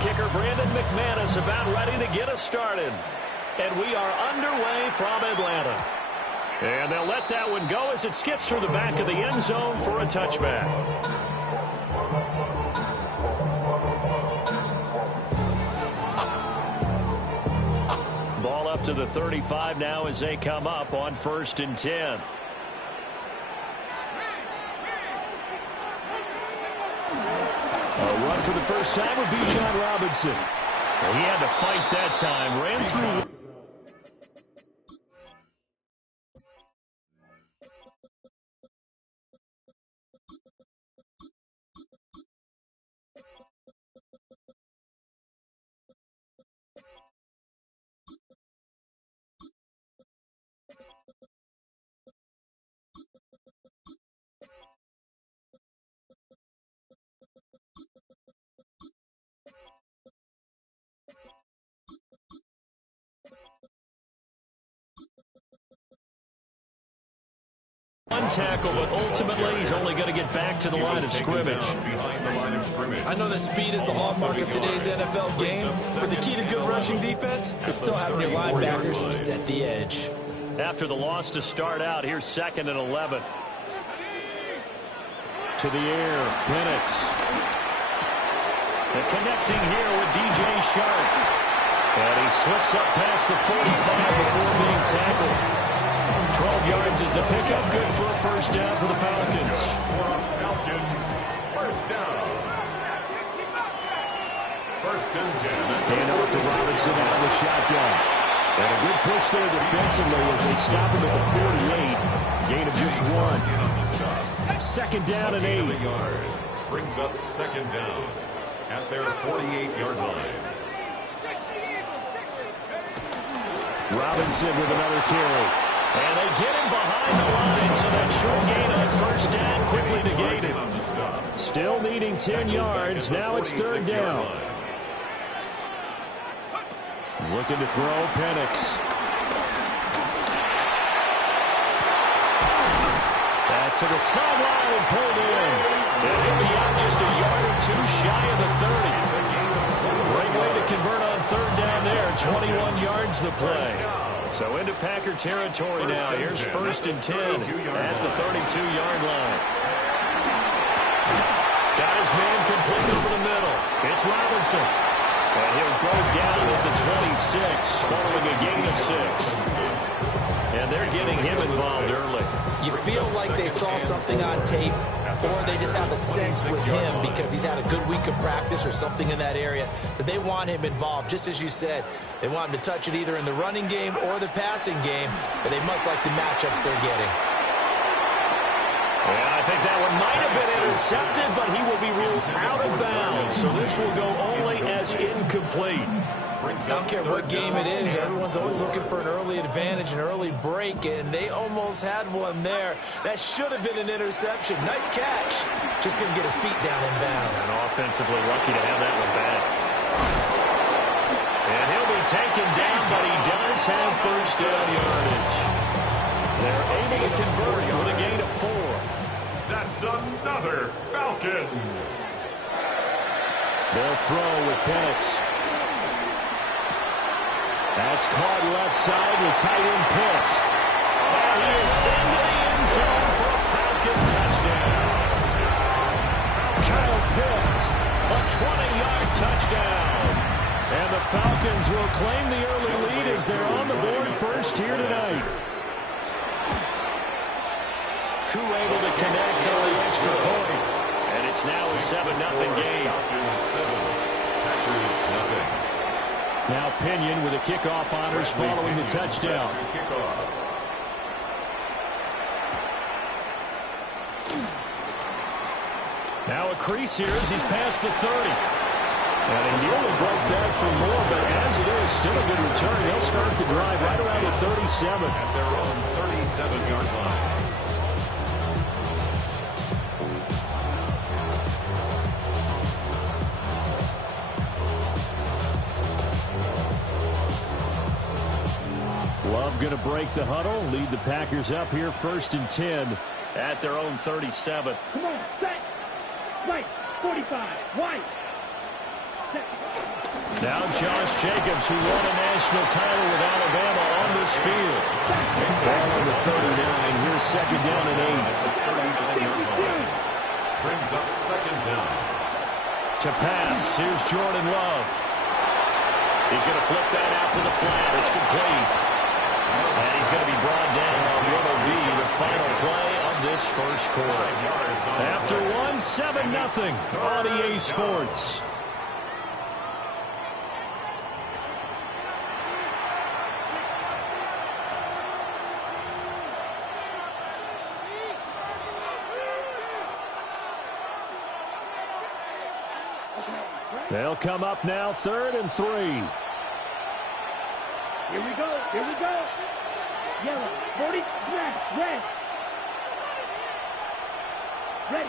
kicker, Brandon McManus, about ready to get us started. And we are underway from Atlanta. And they'll let that one go as it skips through the back of the end zone for a touchback. Ball up to the 35 now as they come up on 1st and 10. A run for the first time with Bijan Robinson. Well, he had to fight that time. Ran through. One tackle, but ultimately he's only going to get back to the line of scrimmage. I know that speed is the hallmark of today's NFL game, but the key to good rushing defense is still having your linebackers set the edge. After the loss to start out, here's 2nd and 11. To the air, Penix. And connecting here with DJ Shark. And he slips up past the 45 before being tackled. 12 yards is the pickup. Good for a first down for the Falcons. First down. 1st and 10. Hand off to Robinson out of the shotgun. And a good push there defensively as they stop him at the 48. Gain of just 1. 2nd down and 8. Brings up 2nd down at their 48-yard line. Robinson with another carry. And they get him behind the line, so that short gain on 1st down quickly negated. Still needing 10 yards. Now it's 3rd down. Looking to throw, Penix. Pass to the sideline and pulled in. And he'll be out just a yard or 2 shy of the 30. Great way to convert on 3rd down there. 21 yards the play. So into Packer territory now. Here's 1st and 10 at the 32-yard line. Got his man complete over the middle. It's Robinson. And he'll go down at the 26 following a gain of 6. And they're getting him involved early. You feel like they saw something on tape, or they just have a sense with him because he's had a good week of practice or something in that area that they want him involved. Just as you said, they want him to touch it either in the running game or the passing game, but they must like the matchups they're getting. Yeah, I think that one might have been intercepted, but he will be ruled out of bounds. So this will go only as incomplete. I don't care what game it is. Everyone's always looking for an early advantage, an early break, and they almost had one there. That should have been an interception. Nice catch. Just couldn't get his feet down in bounds. And offensively lucky to have that one back. And he'll be taken down, but he does have 1st down yardage. They're able to convert with a gain of 4. That's another Falcons. They'll throw with Penix. That's caught left side to tight end Pitts. And he is into the end zone for a Falcon touchdown. Kyle Pitts, a 20-yard touchdown. And the Falcons will claim the early lead as they're on the board first here tonight. Crew able to connect on the extra point. And it's now a 7-0 game. Packers nothing. Now Pinion with the kickoff honors following the touchdown. Now a crease here as he's past the 30. And he nearly broke that for more, but as it is, still a good return. They'll start the drive right around the 37. At their own 37-yard line. Love going to break the huddle, lead the Packers up here 1st and 10 at their own 37. Come on, set, right, 45, right. Set. Now Josh Jacobs, who won a national title with Alabama on this field. Ball on the 39. Here's second down and 8. Brings up second down. To pass, here's Jordan Love. He's going to flip that out to the flat. It's complete. And he's going to be brought down on what will be the final play of this first quarter. After 7-0 on EA Sports. They'll come up now, 3rd and 3. Here we go. Here we go. Yellow, 40, red. Ready.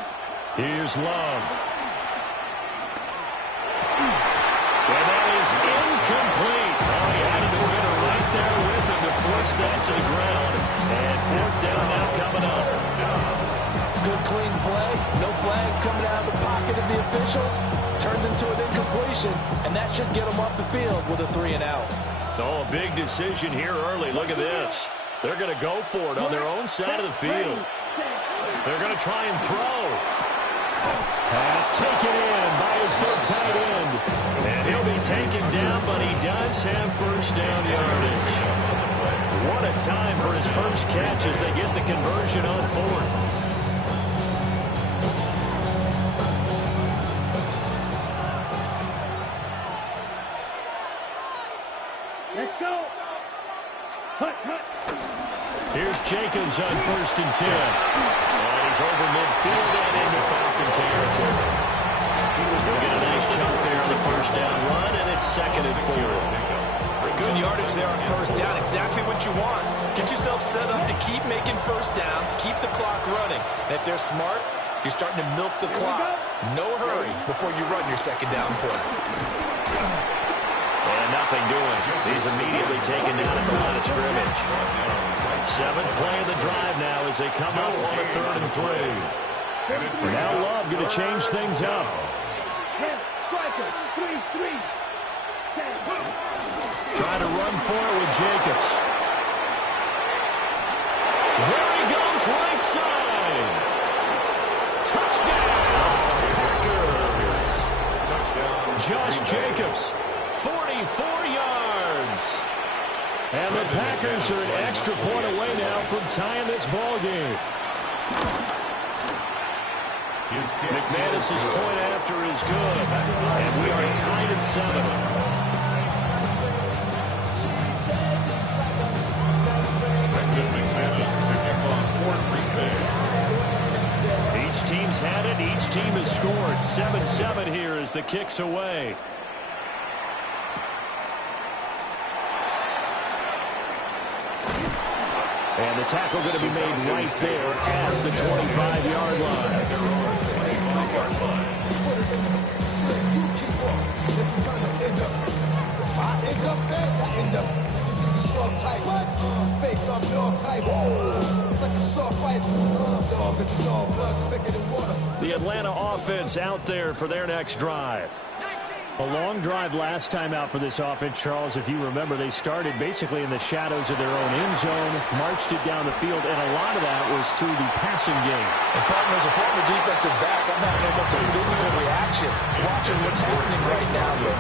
Here's Love. And that is incomplete. Oh, he had a defender right there with him to force that to the ground. And 4th down now coming up. Good clean play. No flags coming out of the pocket of the officials. Turns into an incompletion, and that should get them off the field with a 3-and-out. Oh, a big decision here early. Look at this. They're going to go for it on their own side of the field. They're going to try and throw. Pass taken in by his big tight end. And he'll be taken down, but he does have first down yardage. What a time for his first catch as they get the conversion on 4th. Let's go. Hut. Here's Jacobs on 1st and 10. And he's over midfield and into Falcon territory. He'll get a nice chunk there on the first down run, and it's 2nd and 4. Good yardage there on first down. Exactly what you want. Get yourself set up to keep making first downs, keep the clock running. And if they're smart, you're starting to milk the clock. No hurry before you run your second down play. And nothing doing. He's immediately taken down at the line of scrimmage. 7th play of the drive now as they come up on a 3rd and 3. Now Love going to change things up. Trying to run for it with Jacobs. There he goes, right side. Touchdown, Packers. Josh Jacobs, 44 yards. And the Packers are an extra point away now from tying this ball game. McManus's point after is good. And we are tied at 7. Each team's had it. Each team has scored. 7-7 here as the kick's away. And the tackle going to be made right there at the 25-yard line. The Atlanta offense out there for their next drive. A long drive last time out for this offense, Charles. If you remember, they started basically in the shadows of their own end zone, marched it down the field, and a lot of that was through the passing game. And partner, as a former defensive back, I'm having almost a physical reaction watching what's happening right now. But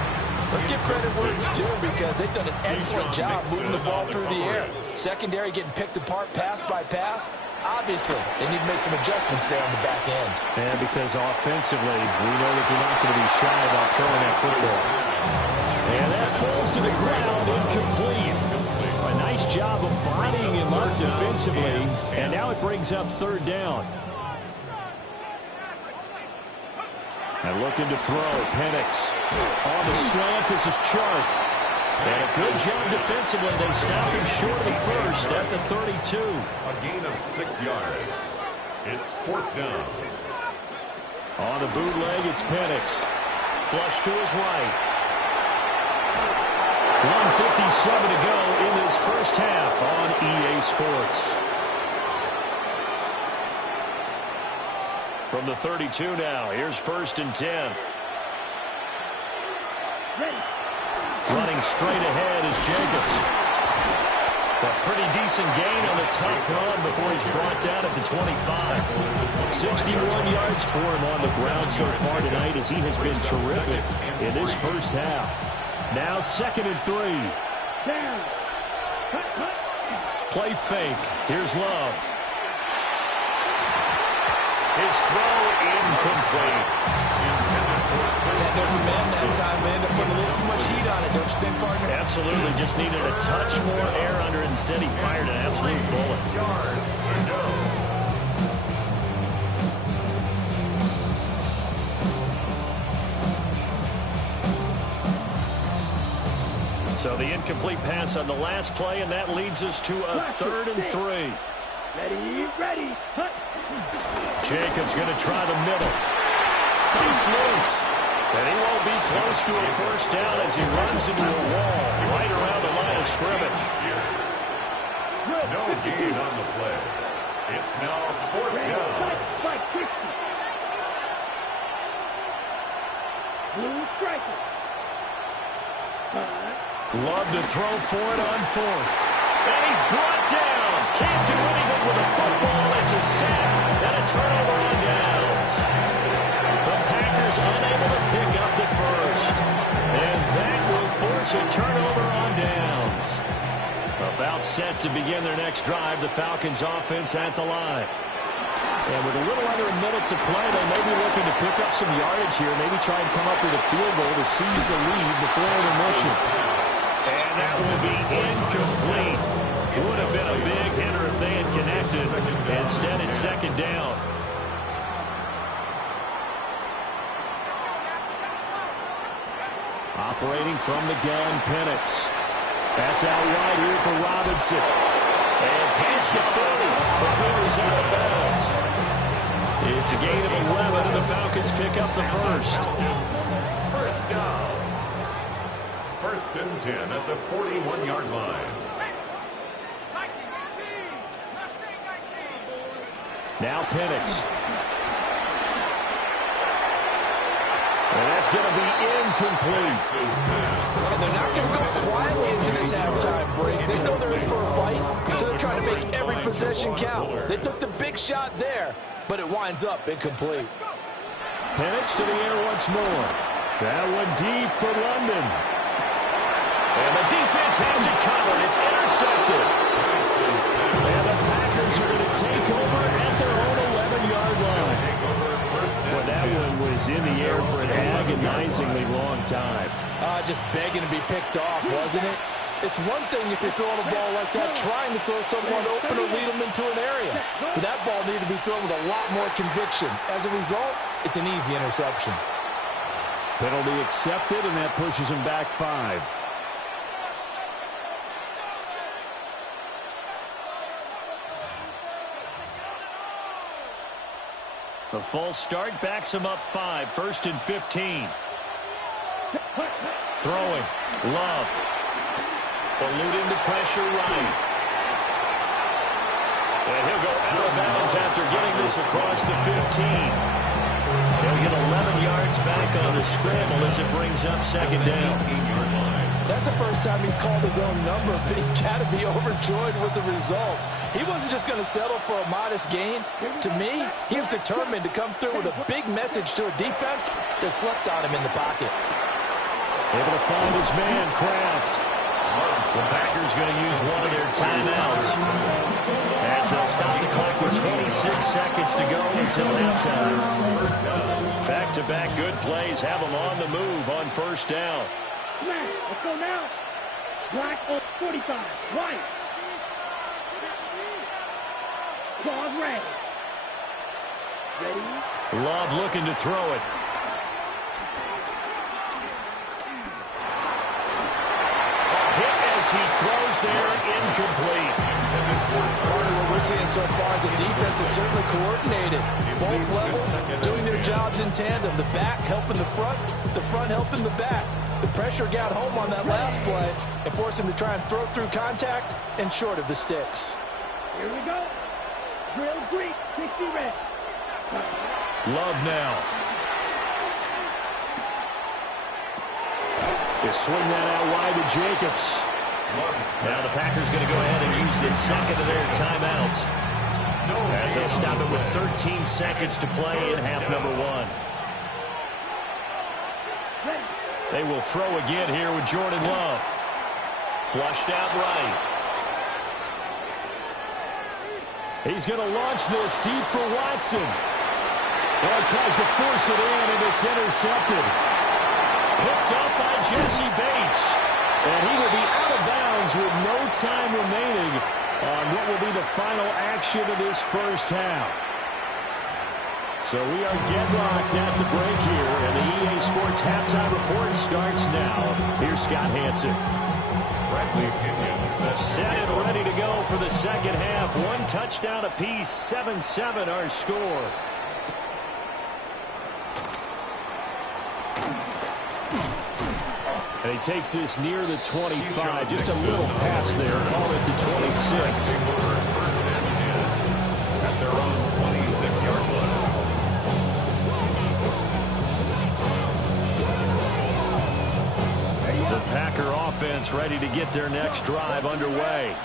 let's give credit where it's due because they've done an excellent job moving the ball through the air. Secondary getting picked apart pass by pass. Obviously, they need to make some adjustments there on the back end. And because offensively, we know that they're not going to be shy about throwing that football. And that falls to the ground, incomplete. A nice job of bodying him up defensively, and now it brings up 3rd down. And looking to throw, Penix. On the slant, this is Chark. And a good job defensively. They stopped him short of the first at the 32. A gain of 6 yards. It's 4th down. On the bootleg, it's Penix. Flush to his right. 1:57 to go in this first half on EA Sports. From the 32 now, here's 1st and 10. Ready. Running straight ahead is Jacobs. A pretty decent gain on a tough run before he's brought down at the 25. 61 yards for him on the ground so far tonight as he has been terrific in this first half. Now 2nd and 3. Down. Cut. Play fake. Here's Love. His throw incomplete. That man that time may end up putting a little too much heat on it, don't you think, partner? Absolutely. Just needed a touch more air under it. Instead, he fired an absolute bullet. Yards to go. So the incomplete pass on the last play, and that leads us to a 3rd and 3. Ready. Hut. Jacobs going to try the middle. Fights loose. And he won't be close to a first down as he runs into a wall right around the line of scrimmage. No gain on the play. It's now 4th down. Fight, Dixie. Blue striker. Love to throw for it on 4th. And he's brought down. Can't do anything with a football. It's a sack and a turnover on downs. The Packers unable to pick up the first. And that will force a turnover on downs. About set to begin their next drive, the Falcons offense at the line. And with a little under a minute to play, they may be looking to pick up some yardage here, maybe try and come up with a field goal to seize the lead before intermission. And that will be incomplete. Would have been a big hitter if they had connected. Instead, it's 2nd down. Operating from the gun, Penix. That's out wide here for Robinson. And past the 30 before he's out of bounds. It's a gain of 11, and the Falcons pick up the first. First down. 1st and 10 at the 41-yard line. Now Penix. And that's going to be incomplete. And they're not going to go quietly into this halftime break. They know they're in for a fight, so they're trying to make every possession count. They took the big shot there, but it winds up incomplete. Penix to the air once more. That one deep for London. And the defense has it covered. It's intercepted. And the Packers are going to take over at their own 11-yard line. Well, that one was in the air for an agonizingly long time. Just begging to be picked off, wasn't it? It's one thing if you're throwing a ball like that, trying to throw someone open or lead them into an area. But that ball needed to be thrown with a lot more conviction. As a result, it's an easy interception. Penalty accepted, and that pushes him back 5. The false start backs him up 5. 1st and 15. Throwing. Love. Eluding the pressure right. And he'll go out of bounds after getting this across the 15. He'll get 11 yards back on the scramble as it brings up 2nd down. That's the first time he's called his own number, but he's got to be overjoyed with the results. He wasn't just going to settle for a modest gain. To me, he was determined to come through with a big message to a defense that slept on him in the pocket. Able to find his man, Kraft. The Packers going to use one of their timeouts as they'll stop the clock with 26 seconds to go until halftime. Back-to-back good plays have them on the move on 1st down. Let's go now. Black on 45. White. Claws red. Ready. Love looking to throw it. He throws there, incomplete. What we're seeing so far is the defense is certainly coordinated. Both levels doing their jobs in tandem. The back helping the front helping the back. The pressure got home on that last play and forced him to try and throw through contact and short of the sticks. Here we go. Drill Greek, 60 red. Love now. They swing that out wide to Jacobs. Now the Packers going to go ahead and use the second of their timeouts, as they'll stop it with 13 seconds to play in half number 1. They will throw again here with Jordan Love. Flushed out right. He's going to launch this deep for Watson. Well, he tries to force it in, and it's intercepted. Picked up by Jesse Bates. And he will be out of bounds with no time remaining on what will be the final action of this first half. So we are deadlocked at the break here, and the EA Sports Halftime Report starts now. Here's Scott Hansen. Set and ready to go for the second half. 1 touchdown apiece, 7-7 our score. And he takes this near the 25. Just a little pass there. Call it the 26. At their own 26-yard line. The Packer offense ready to get their next drive underway.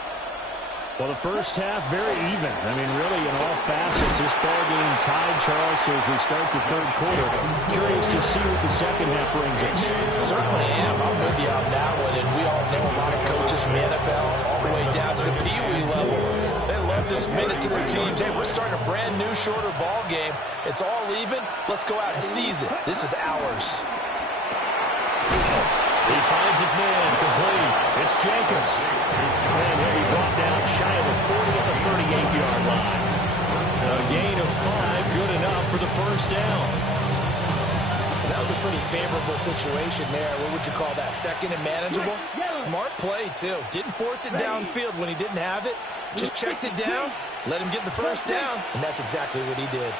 Well, the first half very even. I mean, really, in all facets, this ball game tied, Charles, so as we start the third quarter. Curious to see what the second half brings us. Certainly am. I'm with you on that one. And we all know a lot of coaches from the NFL all the way down to the Pee Wee level. They love to submit it to their teams. Hey, we're starting a brand new, shorter ball game. It's all even. Let's go out and seize it. This is ours. He finds his man complete. It's Jacobs. And he'll be brought down shy of the 40 at the 38-yard line. A gain of 5, good enough for the first down. That was a pretty favorable situation there. What would you call that? Second and manageable? Smart play, too. Didn't force it downfield when he didn't have it. Just checked it down, let him get the first down, and that's exactly what he did.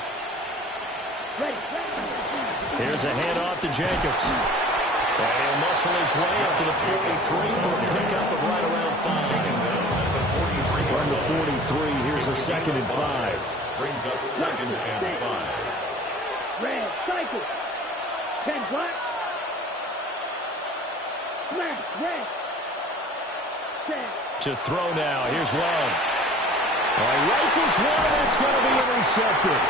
Here's a handoff to Jacobs. And he'll muscle his way up to the 43 for a pickup of right around 5. Run to 43. Here's a 2nd and 5. Brings up 2nd and 5. Red, cycle. 10 black. Smash, red. 10. To throw now. Here's Love. Rifles one. That's going to be intercepted.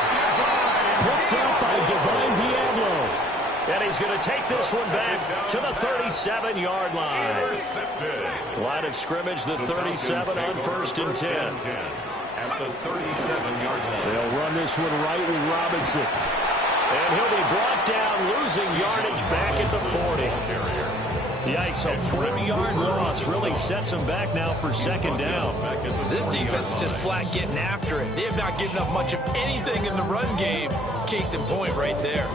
Picked up by Divine Diablo. And he's going to take this one back to the 37-yard line. Line of scrimmage, the 37 on 1st and 10. At the 37-yard line. They'll run this one right with Robinson. And he'll be brought down, losing yardage back at the 40. Yikes, a 4-yard loss really sets him back now for 2nd down. This defense is just flat getting after it. They have not given up much of anything in the run game. Case in point right there.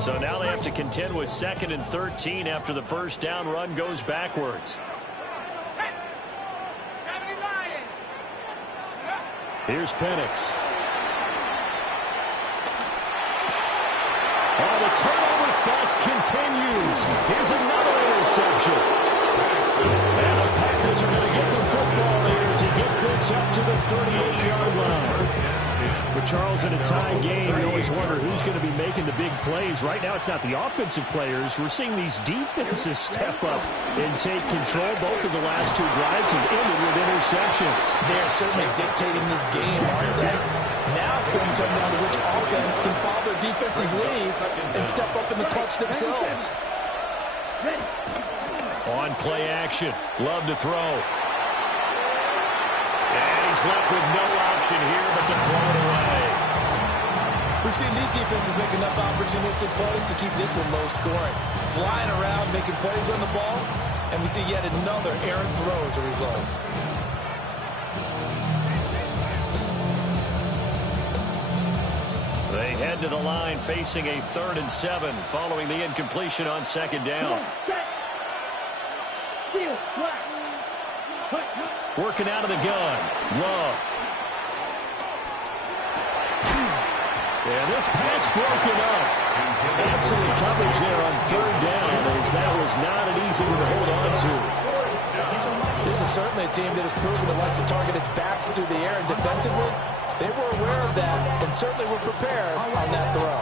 So now they have to contend with 2nd and 13 after the first down run goes backwards. Here's Penix. Oh, the turnover fuss continues. Here's another interception. And the Packers are going to get the football here as he gets this up to the 38-yard line. But Charles, in a tie game, you always wonder who's going to be making the big plays. Right now, it's not the offensive players. We're seeing these defenses step up and take control. Both of the last 2 drives have ended with interceptions. They're certainly dictating this game, aren't they? Now it's going to come down to which offense can follow their defense's lead and step up in the clutch themselves. On play action. Love to throw. And he's left with no option here but to throw it away. We've seen these defenses make enough opportunistic plays to keep this one low scoring. Flying around, making plays on the ball, and we see yet another errant throw as a result. They head to the line facing a 3rd and 7 following the incompletion on 2nd down. Working out of the gun. Love. And this pass broken up. Excellent coverage there on 3rd down, as that was not an easy one to hold on to. This is certainly a team that has proven it likes to target its backs through the air, and defensively, they were aware of that and certainly were prepared on that throw.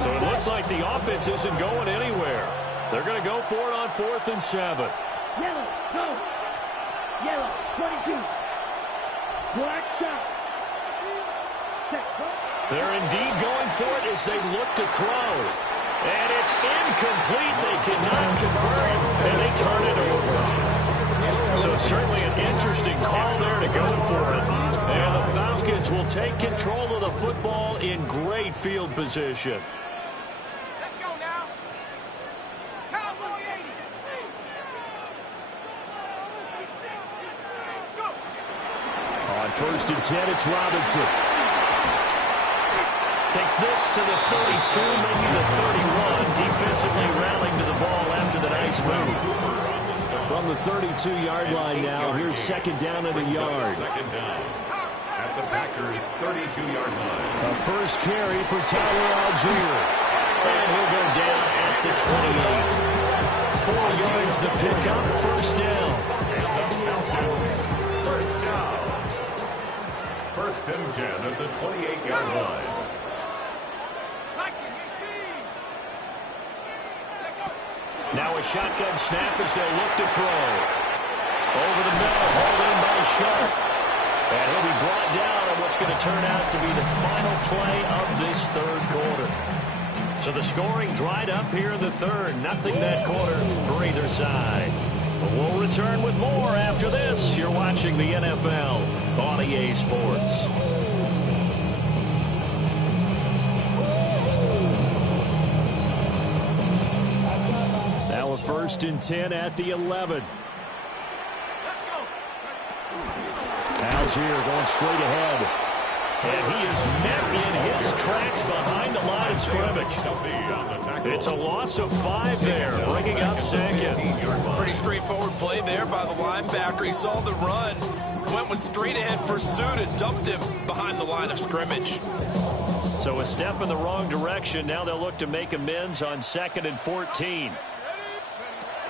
So it looks like the offense isn't going anywhere. They're going to go for it on 4th and 7. Yellow, go. Yellow, 22. Black shot. They're indeed going for it as they look to throw. And it's incomplete. They cannot convert, and they turn it over. So certainly an interesting call there to go for it. And the Falcons will take control of the football in great field position. Let's go now. Cowboy 80. Go. On 1st and 10, it's Robinson. Takes this to the 32, maybe the 31. Defensively rallying to the ball after the nice move. From the 32-yard line now, here's 2nd down and a yard. 2nd down at the Packers' 32-yard line. A first carry for Tyler Algier. And he'll go down at the 28. 4 yards to pick up, 1st down. First down. 1st and 10 at the 28-yard line. Now a shotgun snap as they'll look to throw. Over the middle, hauled in by Sharp. And he'll be brought down on what's going to turn out to be the final play of this 3rd quarter. So the scoring dried up here in the 3rd. Nothing that quarter for either side. But we'll return with more after this. You're watching the NFL on EA Sports. Now a 1st and 10 at the 11. Algier going straight ahead. And he is met in his tracks behind the line of scrimmage. It's a loss of 5 there, bringing up 2nd. Pretty straightforward play there by the linebacker. He saw the run, went with straight-ahead pursuit, and dumped him behind the line of scrimmage. So a step in the wrong direction. Now they'll look to make amends on 2nd and 14.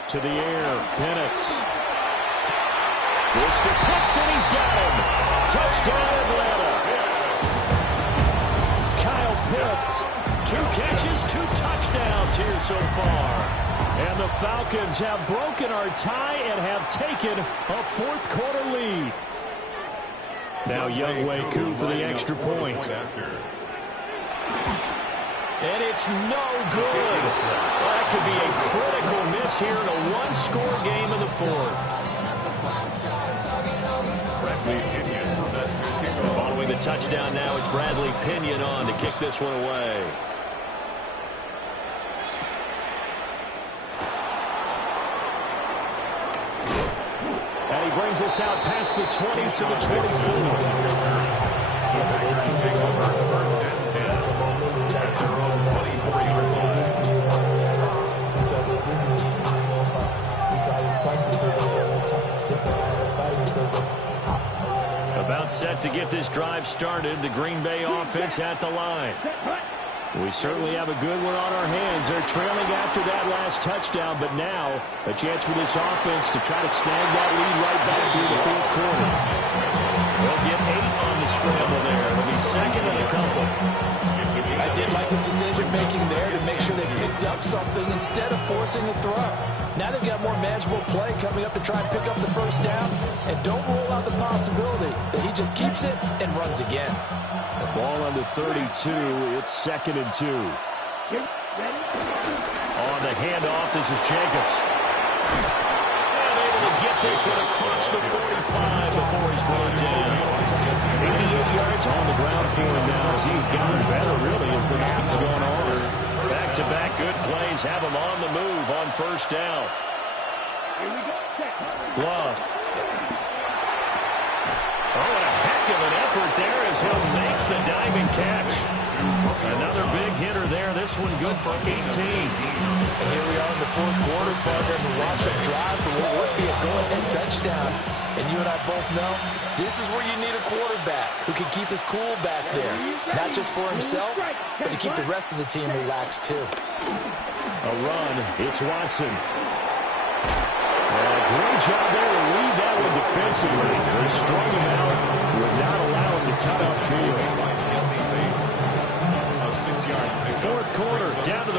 To the air, Penix. This to Pitts, and he's got him. Touchdown, Atlanta. Kyle Pitts, 2 catches, 2 touchdowns here so far. And the Falcons have broken our tie and have taken a 4th quarter lead. Now Younghoe Koo for the extra point. And it's no good. That could be a critical miss here in a 1-score game in the 4th. Following the touchdown now, it's Bradley Pinion on to kick this one away. And he brings us out past the 20 to the 24. About set to get this drive started. The Green Bay offense at the line. We certainly have a good one on our hands. They're trailing after that last touchdown, but now a chance for this offense to try to snag that lead right back here in the 4th quarter. They'll get 8 on the scramble there. It'll be 2nd and a couple. I did like his decision-making there to make sure they picked up something instead of forcing the throw. Now they've got more manageable play coming up to try and pick up the 1st down, and don't rule out the possibility that he just keeps it and runs again. The ball on the 32. It's 2nd and 2. On the handoff, this is Jacobs. And able to get this one across the 45 before he's brought down. 88 yards on the ground for him now as he's gotten better, really, as the night's gone on. Back-to-back good plays have him on the move on 1st down. Love. Oh, and a heck of an effort there as he'll make the diving catch. Another big hitter there. This one good for 18. And here we are in the 4th quarter, partner, and watch him drive for what would be a go-ahead touchdown. And you and I both know this is where you need a quarterback who can keep his cool back there. Not just for himself, but to keep the rest of the team relaxed, too. A run. It's Watson. Great job there to lead that one defensively. They strung him out. Would not allow him to cut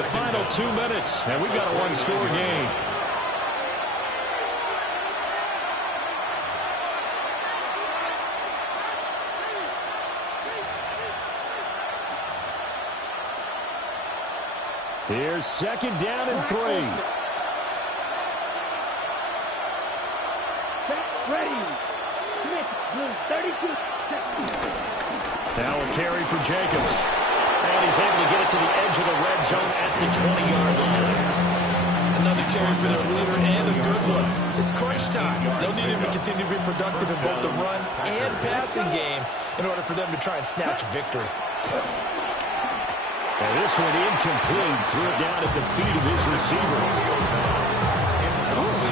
the final 2 minutes, and we've got a one-score game. Here's second down and 3. Ready. 32 seconds. Now a carry for Jacobs. And he's able to get it to the edge of the red zone at the 20-yard line. Another carry for their leader, and a good one. It's crunch time. They'll need him to continue to be productive in both the run and passing game in order for them to try and snatch victory. And this one incomplete. Threw it down at the feet of his receiver.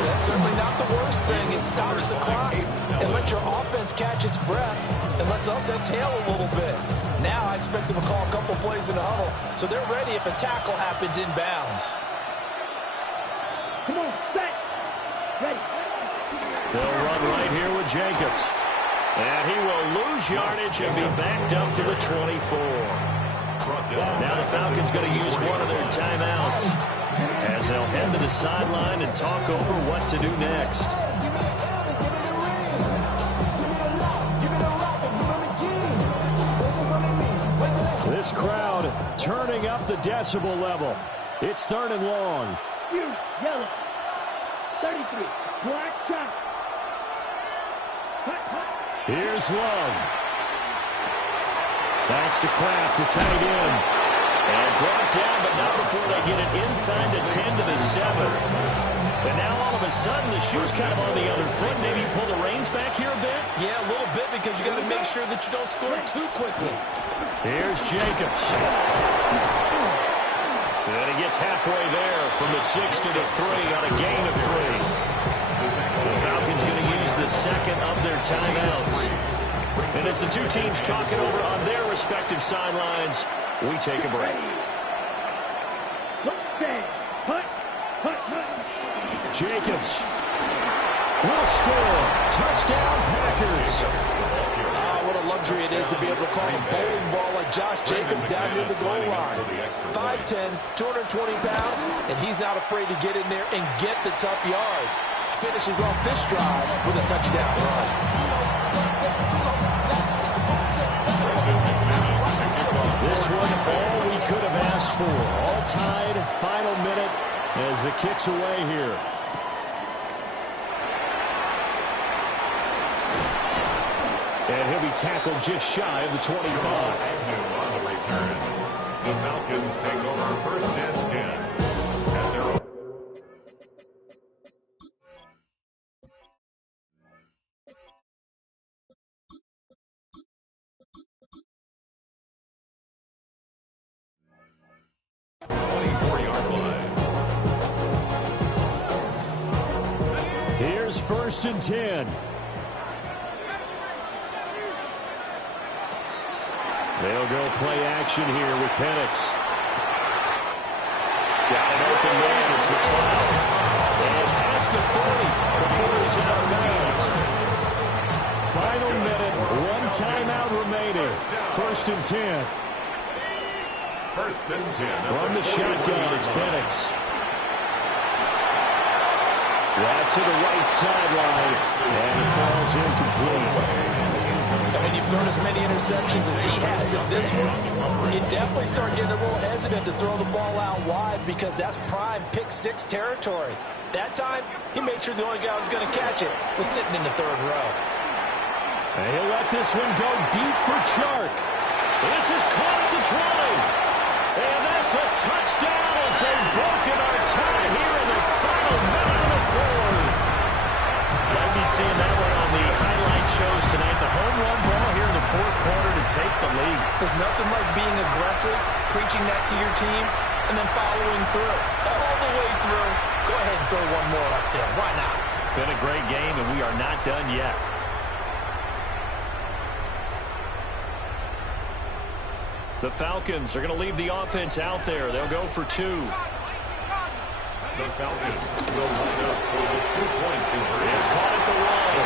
That's certainly not the worst thing. It stops the clock and lets your offense catch its breath and lets us exhale a little bit. Now I expect them to call a couple plays in the huddle so they're ready if a tackle happens inbounds. Come on, set. Ready. They'll run right here with Jacobs. And he will lose yardage and be backed up to the 24. Now the Falcons going to use one of their timeouts as they'll head to the sideline and talk over what to do next. This crowd turning up the decibel level. It's 3rd and long. You, yellow. 33. Black shot. Here's Love. Backs to Kraft, the tight end. And brought down, but not before they get it inside the 10 to the 7. And now all of a sudden the shoe's kind of on the other foot. Maybe you pull the reins back here a bit? Yeah, a little bit because you got to make sure that you don't score too quickly. Here's Jacobs. And he gets halfway there from the 6 to the 3 on a gain of 3. The Falcons going to use the second of their timeouts. And as the two teams talking over on their respective sidelines, we take a break. Jacobs will score. Touchdown, Packers. What a luxury it is to be able to call a bowling ball like Josh Jacobs down near the goal line. 5'10", 220 pounds, and he's not afraid to get in there and get the tough yards. Finishes off this drive with a touchdown run. This one, all we could have asked for. All tied, final minute as the kick's away here. And he'll be tackled just shy of the 25. On the return, the Falcons take over 1st and 10 at their own. Here's 1st and 10. They'll go play action here with Penix. Got an open man. It's McLeod. And past the 40 before he's out of bounds. Final minute. One timeout remaining. 1st and 10. 1st and 10. From the shotgun, it's Penix. Right to the right sideline. And it falls incomplete. I mean, you've thrown as many interceptions as he has in this one. You definitely start getting a little hesitant to throw the ball out wide because that's prime pick-6 territory. That time, he made sure the only guy who was going to catch it was sitting in the 3rd row. And he'll let this one go deep for Chark. This is caught at the 20. And that's a touchdown as they've broken our tie here in the final minute of the 4th. Might be seeing that one on the highlight shows tonight. The home run ball here in the 4th quarter to take the lead. There's nothing like being aggressive, preaching that to your team, and then following through. All the way through. Go ahead and throw one more up there. Why not? Been a great game, and we are not done yet. The Falcons are going to leave the offense out there. They'll go for 2. The Falcons will line up for the 2-point conversion. It's caught at the 1.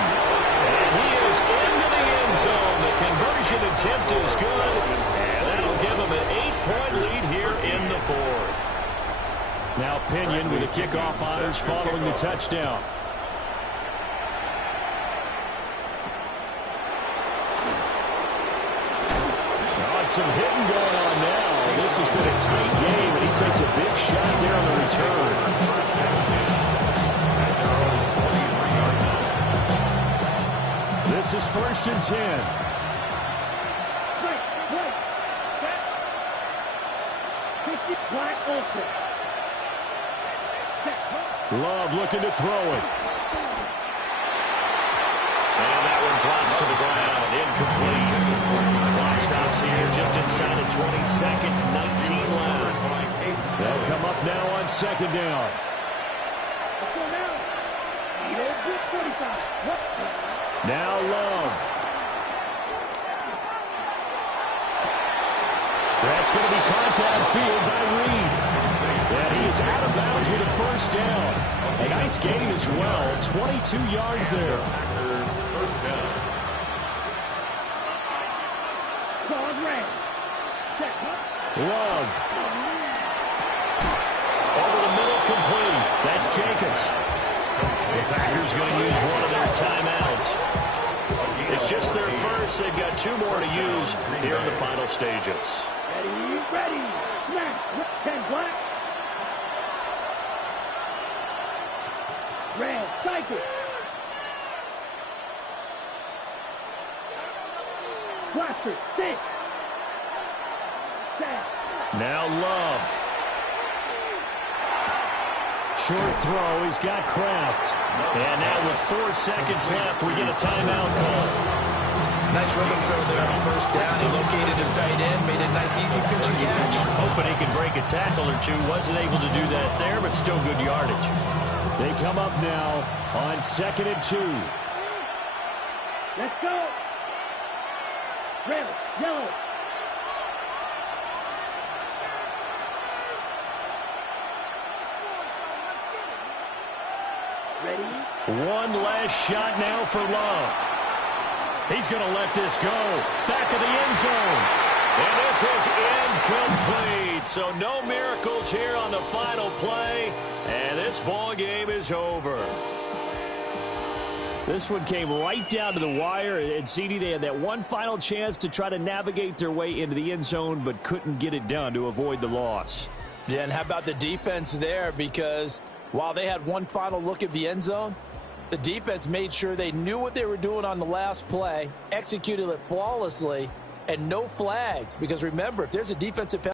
And he is into the end zone. The conversion attempt is good. And that'll give him an 8-point lead here in the 4th. Now Pinion with a kickoff honors following the touchdown. Some hitting going on now. This has been a tight game, and he takes a big shot there on the return. This is 1st and 10. Love looking to throw it. And that one drops to the ground. Incomplete. Clock stops here just inside of 20 seconds. 19 left. They'll come up now on 2nd down. Now Love. That's going to be caught downfield by Reed. And he is out of bounds with a 1st down. A nice gain as well. 22 yards there. 1st down. Love. Over the middle, complete. That's Jacobs. The Packers going to use one of their timeouts. It's just their first. They've got 2 more to use here in the final stages. Ready. Smash. 10 black. Red. Cycle. Blaster. 6. Now Love. Short throw. He's got Kraft. And now with 4 seconds left, we get a timeout call. Nice rhythm throw there on 1st down. He located his tight end, made a nice easy pitch and catch. Hoping he could break a tackle or two. Wasn't able to do that there, but still good yardage. They come up now on 2nd and 2. Let's go. Red. Yellow. Ready? One last shot now for Love. He's going to let this go. Back of the end zone. And this is incomplete. So no miracles here on the final play. And this ball game is over. This one came right down to the wire. And CD, they had that one final chance to try to navigate their way into the end zone, but couldn't get it done to avoid the loss. Yeah, and how about the defense there? Because while they had one final look at the end zone, the defense made sure they knew what they were doing on the last play, executed it flawlessly, and no flags. Because remember, if there's a defensive penalty,